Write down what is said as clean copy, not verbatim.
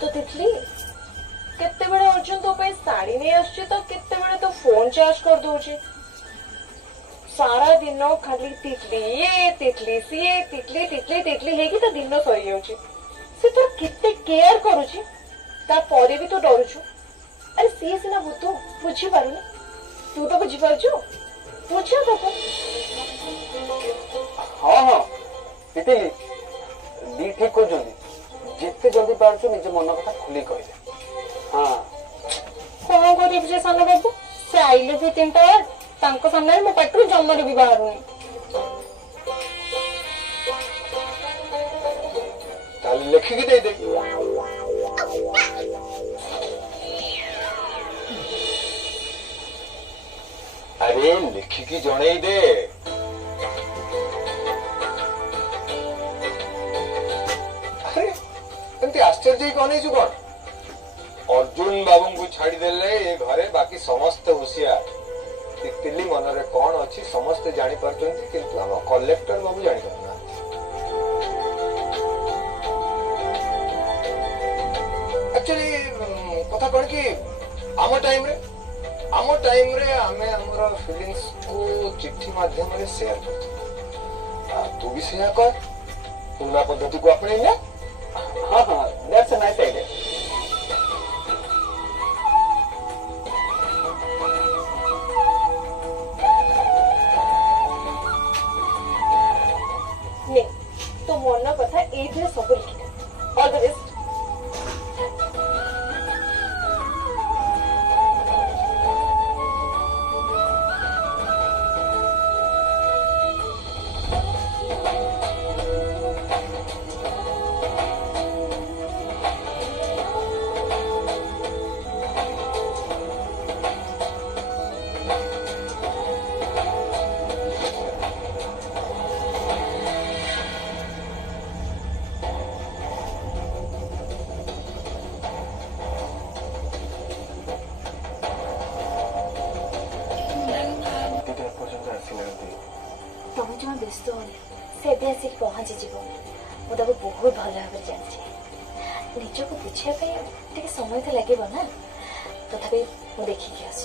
तो तितली केते बड़े अर्जुन तो पे साड़ी नहीं आछे तो केते बड़े तो फोन चार्ज कर दोछे सारा दिन खाली तितली ये तितली सी तितली तितली तितली है कि तो दिन सरी जाउछे से तो केते केयर करूछी ता परे भी तो डरुछु अरे सी सिना बुतु बुझी पारुनी तू तो बुझी पारछु बुझियो तो हाँ हाँ तितली दी ठीक कर जिते जल्दी पार्छु निज मन कथा खुली कहले हाँ कौन करिब जे सानो बाबू से आइले भी तीन टायर तांको सामने मो पेट्रो जमरे भी बाहरुनी ताले लिखिकी दे दे अरे लिखिकी जणे दे अरे एमती आश्चर्य कौन है कौन अर्जुन बाबू को छाड़ी देले ये घरे बाकी समस्त होशियार तितली मनरे कौन अच्छी समस्त जानी पारछंती किंतु हम कलेक्टर बाबू जानी पारना एक्चुअली कथा कौन कि आम टाइम रे हमें हमर फीलिंग्स को चिट्ठी माध्यम रे शेयर करते तू भी शेयर कर पुराना पद्धति को अपने ले हाँ हाँ दैट्स अ नाइस आइडिया तो मन कथा ये सब लिखिना ऑल द बेस्ट तुम जो व्यस्त से भी आसिक पहुंची जीव मुझे बहुत भल भाव जानी निजक बुझापी समय तो लगे ना तथापि मुझे देखिकी आस